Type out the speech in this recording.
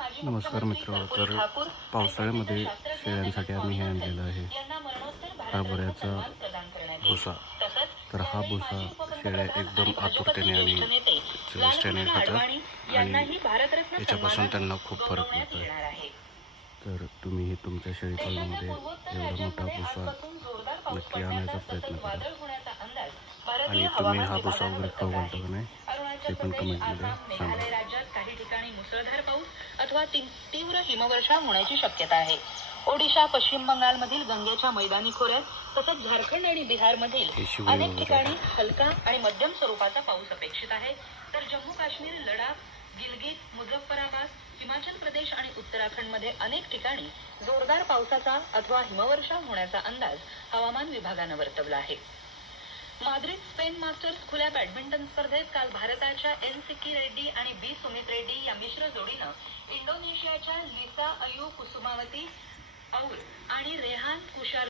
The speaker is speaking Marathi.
नमस्कार मित्रांनो, तर पावसाळ्यामध्ये शेळ्यांसाठी आम्ही हे आणलेलं आहे हरभऱ्याचा भुसा। तर हा भुसा शेळ्या एकदम आतुरतेने आणि चविष्टेने खातात आणि याच्यापासून त्यांना खूप फरक पडतो आहे। तर तुम्ही हे तुमच्या शेळी पालनामध्ये एवढा मोठा भुसा नक्की आणायचा प्रयत्न करा आणि तुम्ही हा भुसा वगैरे खाऊ घालता का नाही ते पण कमेंटमध्ये सांगा। काही ठिकाणी मुसळधार पाऊस अथवा तीव्र हिमवर्षाव होण्याची शक्यता आहे। ओडिशा, पश्चिम बंगालमधील गंगेच्या मैदानी खोऱ्यात तसंच झारखंड आणि बिहारमधील अनेक ठिकाणी हलका आणि मध्यम स्वरूपाचा पाऊस अपेक्षित आहे। तर जम्मू काश्मीर, लडाख, गिलगित, मुझफ्फराबाद, हिमाचल प्रदेश आणि उत्तराखंडमध्ये अनेक ठिकाणी जोरदार पावसाचा अथवा हिमवर्षाव होण्याचा अंदाज हवामान विभागानं वर्तवला आहे। माद्रिद स्पेन मास्टर्स खुल्या बॅडमिंटन स्पर्धेत काल भारताच्या एन सिक्की रेड्डी आणि बी सुमित रेड्डी या मिश्र जोडीनं इंडोनेशियाच्या लिसा अयू कुसुमावती औल आणि रेहान कुशार